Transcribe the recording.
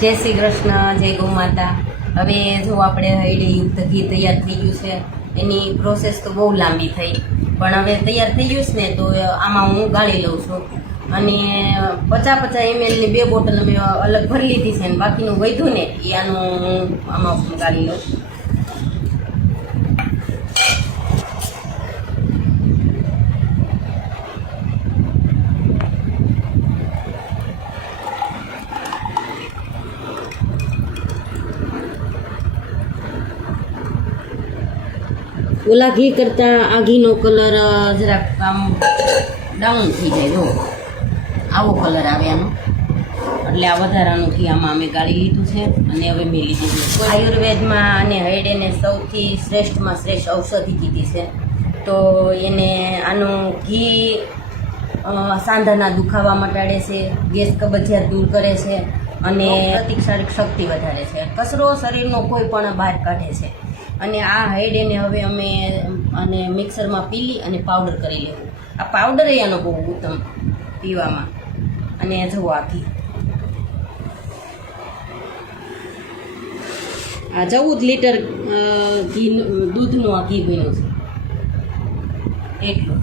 જય શ્રી કૃષ્ણ, જય ગૌ માતા. હવે જો આપણે હૈડીયુક્ત ઘી તૈયાર થઈ ગયું છે. એની પ્રોસેસ તો બહુ લાંબી થઈ, પણ હવે તૈયાર થઈ ગયું છે ને, તો આમાં હું ગાળી લઉં છું. અને 50-50 ml ની 2 બોટલ અમે અલગ ભરી લીધી છે, અને બાકીનું વધ્યું ને એ આનું આમાં ગાળી લઉં. ઓલા ઘી કરતાં આ ઘીનો કલર જરાક આમ ડાઉન થઈ જાય. જો આવો કલર આવે આનો, એટલે આ વધારાનું ઘી આમાં અમે ગાળી લીધું છે. અને હવે મેં લીધું છે આયુર્વેદમાં અને હૈડેને સૌથી શ્રેષ્ઠમાં શ્રેષ્ઠ ઔષધિ કીધી છે. તો એને આનું ઘી સાંધાના દુખાવા મટાડે છે, ગેસ કબજિયાત દૂર કરે છે, અને પ્રતિકારક શક્તિ વધારે છે, કચરો શરીરનો કોઈ પણ બહાર કાઢે છે. અને આ હૈડેને હવે અમે અને મિક્સરમાં પીલી અને પાવડર કરી લેવું. આ પાવડર આનો બહુ ઉત્તમ પીવામાં. અને જુઓ આ ઘી, આ 14 લીટર ઘી દૂધનું આ ઘી બન્યું છે એટલું.